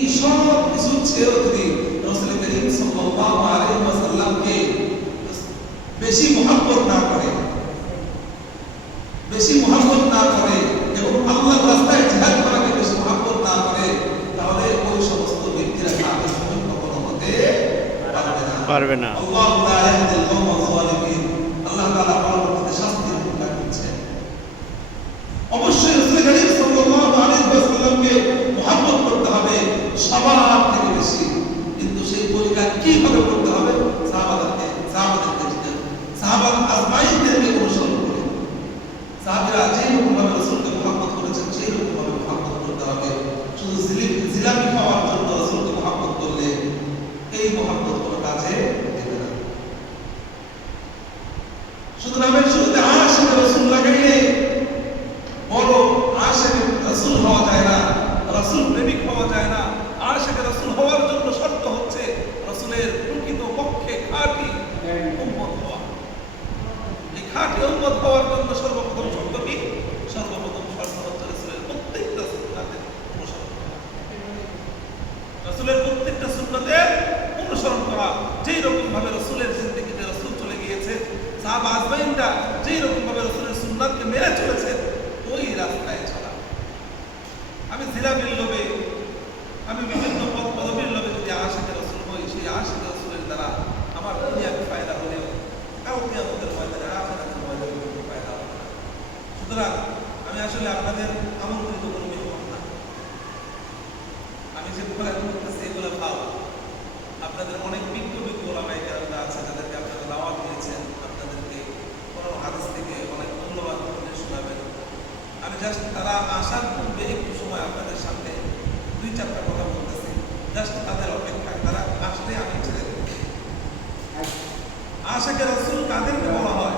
এই সব কিছু ছেড়েও যদি রাসূল করিম সাল্লাল্লাহু আলাইহি ওয়াসাল্লামকে বেশি মহব্বত না করে, এবং আল্লাহর রাস্তায় জিহাদ করাকে বেশি মহব্বত না করে, তাহলে ওই সমস্ত ব্যক্তিরা কাফের কখনো হতে পারবে না। আল্লাহু লা ইয়াহদিল কওমাল যালিমিন। আল্লাহ তাআলা পরবর্তীতে শাস্তির ঘোষণা করছেন। অবশ্যই রাসূল করিম সাল্লাল্লাহু আলাইহি ওয়াসাল্লামকে মহব্বত করতে হবে সবার থেকে বেশি, কিন্তু সেই তরিকা কিভাবে করতে হবে? সাহাবাত আজমাইনদেরকে অনুসরণ করে, সাহাবীরা যেরকমভাবে রাসূলকে মহব্বত করেছেন সেই রকমভাবে মহব্বত করতে হবে। শুধু জিলাপি খাওয়ার জন্য রাসূলকে মহব্বত করলে এই মহব্বত কোনো কাজে দেবে না। শুধু নামের শুরুতে আশিকে রাসূল লাগাইলে বড় আশিকে রাসূল হওয়া যায় না, রাসূল প্রেমিক হওয়া যায় না। আশিকে রাসূল হওয়ার জন্য শর্ত হচ্ছে রাসূলের প্রকৃত পক্ষে খাঁটি উম্মত হওয়া। এই খাঁটি উম্মত হওয়ার জন্য সর্বপ্রথম শর্ত কি? সর্বপ্রথম শর্ত হচ্ছে রাসূলের প্রত্যেকটা সুন্নাতের অনুসরণ করা। রাসূলের প্রত্যেকটা সুন্নাতের অনুসরণ করা, যেই রকম ভাবে রাসূলের জিন্দেগিতে রাসূল চলে গিয়েছে, সাহাবা আজমাইনরা যেই রকম ভাবে রাসূলের সুন্নাতকে মেনে চলেছে, ওই রাস্তায় চলা। আমি জিলাপির লোভে, আমি বিভিন্ন পদ পদবীর লোভে যদি আশিকে রাসূল হই, সেই আশিকে রাসূলের দ্বারা আমার দুনিয়ার ফায়দা হলেও কাল কিয়ামতের ময়দানে, আখিরাতের ময়দানে কোনো ফায়দা হবে না। সুতরাং আমি আসলে আপনাদের আমন্ত্রিত কোনো মেহমান না। আমি যেগুলো এখন করতেছি এগুলো ভাব আপনাদের অনেক বিজ্ঞ ওলামায়ে কেরামরা আছে যাদেরকে আপনারা দাওয়াত দিয়েছেন, আপনাদেরকে কোরআন হাদিস থেকে অনেক মূল্যবান উপদেশ শোনাবেন। আমি জাস্ট তারা আসার পূর্বে একটু সময় আপনাদের সামনে 2-4টা কথা বলতেছি, জাস্ট তাদের অপেক্ষায়। তারা আসলে আমি ছেড়ে দেব। আশিকে রাসূল কাদেরকে বলা হয়,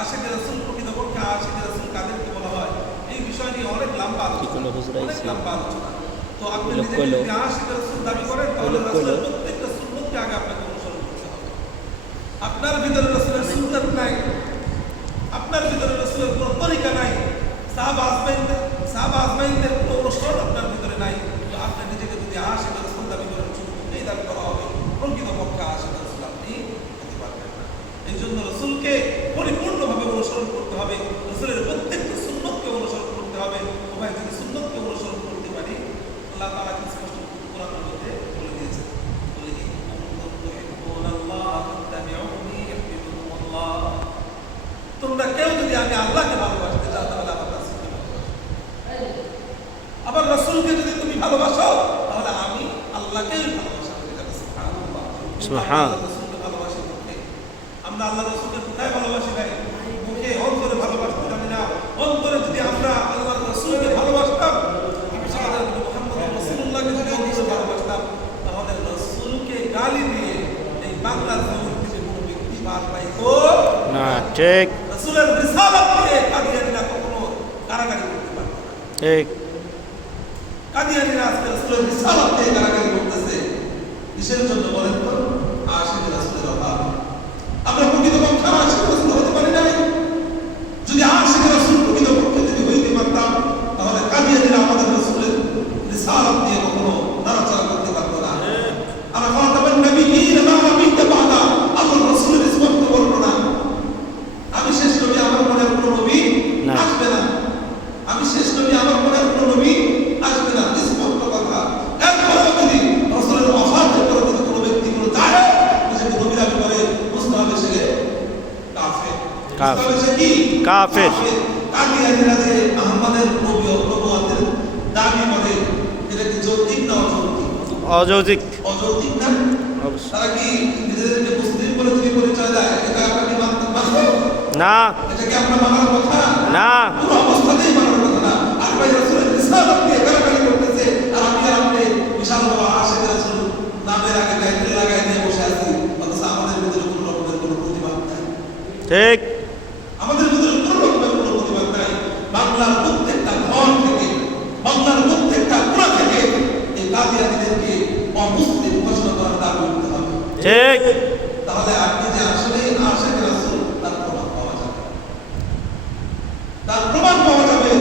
আশিকে রাসূল প্রকৃতপক্ষে আশিকে রাসূল কাদেরকে বলা হয়, এই বিষয় নিয়ে অনেক লম্বা আলোচনা। তো আপনি নিজেকে যদি আশিকে রাসূল দাবি করেন, তাহলে রাসূলের প্রত্যেকটা সুন্নতকে আগে আপনাকে অনুসরণ করতে হবে। আপনার ভিতরে রাসূলের সুন্নাত নাই, আপনার ভিতরে রাসূলের কোনো তরিকা নাই, সাহাবা আজমাইনদের কোনো অনুসরণ আপনার ভিতরে নাই, তো আপনি নিজেকে যদি আশিকে রাসূল দাবি করেন, শুধু এই দাবি করা হবে, প্রকৃতপক্ষে আশিকে রাসূল আপনি হতে পারবেন না। এই জন্য রাসূলকে পরিপূর্ণভাবে অনুসরণ করতে হবে, রাসূলের প্রত্যেকটা সুন্নতকে অনুসরণ করতে হবে। ভাই, যদি সুন্নতকে অনুসরণ করতে পারি, আল্লাহ তাআলা কি স্পষ্ট কোরআনের মধ্যে বলে দিয়েছেন, বলে কি তোমরা কেউ যদি আমি আল্লাহকে ভালোবাসতে চাও, তাহলে আমার রাসূলকে ভালোবাসো। আবার রাসূলকে যদি তুমি ভালোবাসো, তাহলে আমি আল্লাহকেই ভালোবাসা করি। সুবহানাল্লাহ। রাসূলকে ভালোবাসি বলতে আমরা আল্লাহ রাসূলকে কোথায় ভালোবাসি? ভাই, মুখে অন্তরে ভালোবাসতে জানি না। অন্তরে যদি আমরা আল্লাহর রাসূলকে ভালোবাসতাম, আমাদের মুহাম্মদ রাসূলুল্লাহকে যদি অন্তরে ভালোবাসতাম, তাহলে রাসূলকে গালি দিয়ে এই বাংলার জমিন থেকে কোনো ব্যক্তি পার পাইতো না। ঠিক। রাসূলের রিসালাত দিয়ে কাদিয়ানীরা কখনো কারাগারি করতে পারত না। ঠিক। কাদিয়ানীরা আজকে রাসূলের রিসালাত দিয়ে কারাগারি করতেছে, কিসের জন্য বলেন তো? আশিকে রাসূলের অভাব। আমরা প্রকৃতপক্ষে আশিকে রাসূল হতে পারি নাই। যদি আশিকে রাসূল প্রকৃতপক্ষে যদি হইতে পারতাম, তাহলে কাদিয়ানীরা আমাদের রাসূলের রিসালাত দিয়ে কখনো নাড়াচাড়া করতে পারত না। আমরা ফাতামান নবিয়্যিন লা নাবিয়্যা বা'দা, আল্লাহর রাসূলের স্পষ্ট বর্ণনা, আমি শেষ নবী, আমার পরে আর কোনো নবী আসবে না। আমি শেষ নবী, আমার পরে আর কোনো নবী আসবে না, স্পষ্ট কথা। এরপরেও যদি রাসূলের ওফাতের পরে যদি কোনো ব্যক্তি কোনো জাহেল নিজেকে নবী দাবি করে, বুঝতে হবে সে কাফের। কাফের সে কি? কাফের। কাদিয়ানীরা যে আহমদের নবুয়তের দাবি করে, এটা কি যৌক্তিক না অযৌক্তিক? অযৌক্তিক। অযৌক্তিক না? তারা কি নিজেদেরকে মুসলিম বলে যদি পরিচয় দেয়, এটা আপনাকে মানতে পারবে না? এটা কি আপনার মানার কথা না? পুরো অবস্থাতেই মানার কথা না। আর ভাই, রাসূলের রিসালাত নিয়ে কারাকারি করতেছে, আর আমি আর আপনি বিশাল বড় আশিকে রাসূল নামের আগে টাইটেল লাগাই দিয়ে বসে আছি, অথচ আমাদের ভিতরে কোনো রকমের কোনো প্রতিবাদ নাই। ঠিক। আমাদের ভিতরে কোনো রকমের কোনো প্রতিবাদ নাই। বাংলার প্রত্যেকটা ঘর থেকে, বাংলার প্রত্যেকটা কোণা থেকে এই কাদিয়ানীদেরকে অমুসলিম ঘোষণা করার দাবি করতে হবে। ঠিক। তাহলে আপনি যে আসলে আশিকে রাসূল, তার প্রমাণ পাওয়া যাবে। তার প্রমাণ পাওয়া যাবে।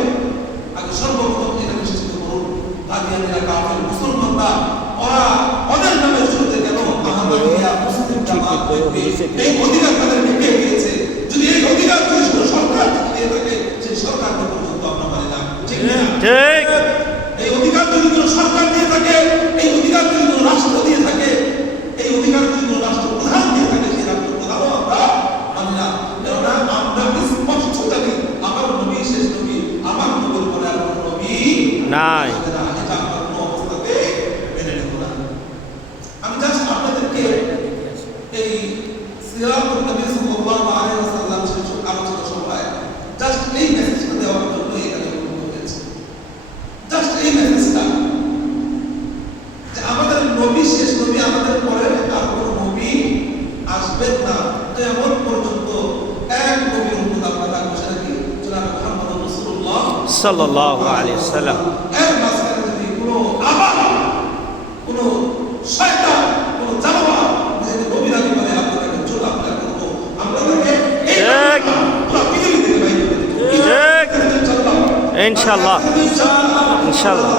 আগে সর্বপ্রথম এটা নিশ্চিত করুন, কাদিয়ানীরা কাফের, মুসলমান আমরা ওরা ওদের নামে শুরুতে কেন আহমদিয়া মুসলিম জামাত দেখবে এই অধিকার তাদেরকে কে দিয়েছে? যদি এই অধিকার যদি শুধু সরকার দিয়ে থাকে সেই সরকারকে পর্যন্ত আমরা মানি না, ঠিক না? ঠিক। এই অধিকার যদি কোনো সরকার দিয়ে থাকে, এই অধিকার যদি কোনো রাষ্ট্র দিয়ে থাকে, এই অধিকার যদি কোনো রাষ্ট্রপ্রধান দিয়ে থাকে, সেই রাষ্ট্রপ্রধানও আমরা মানি না। কেননা আমরা স্পষ্ট জানি আমার নবী শেষ নবী, আমার নবীর পরে আর কোনো নবী নাই। এটা আমরা কোনো অবস্থাতে মেনে নেব না। আমি জাস্ট আপনাদেরকে এই সিরাতুন নবী সাল্লাল্লাহু আলাইহি ওয়াসাল্লাম শেষ আলোচনা সভায় জাস্ট এই মেসেজটা দেওয়ার জন্য এখানে উপস্থিত হয়েছে। জাস্ট এই মেসেজটা যে আমাদের নবী শেষ নবী, আমাদের পরে আর কোনো নবী আসবেন না কিয়ামত পর্যন্ত। এক নবীর উম্মত আমরা থাকবো, সেটা কি? জনাব মুহাম্মদ রাসূলুল্লাহ সাল্লাল্লাহু আলাইহি ওয়াসাল্লাম। এর মাঝখানে যদি কোনো আবার কোনো শয়তান, কোনো জানোয়ার যদি নবী দাবি করে আপনাদেরকে চোরাফেরা করবো, আমরা তাকে এই ঠিক। পুরো পৃথিবী থেকে বাইরে করে দেব। ঠিক। ইনশাআল্লাহ। ইনশাআল্লাহ।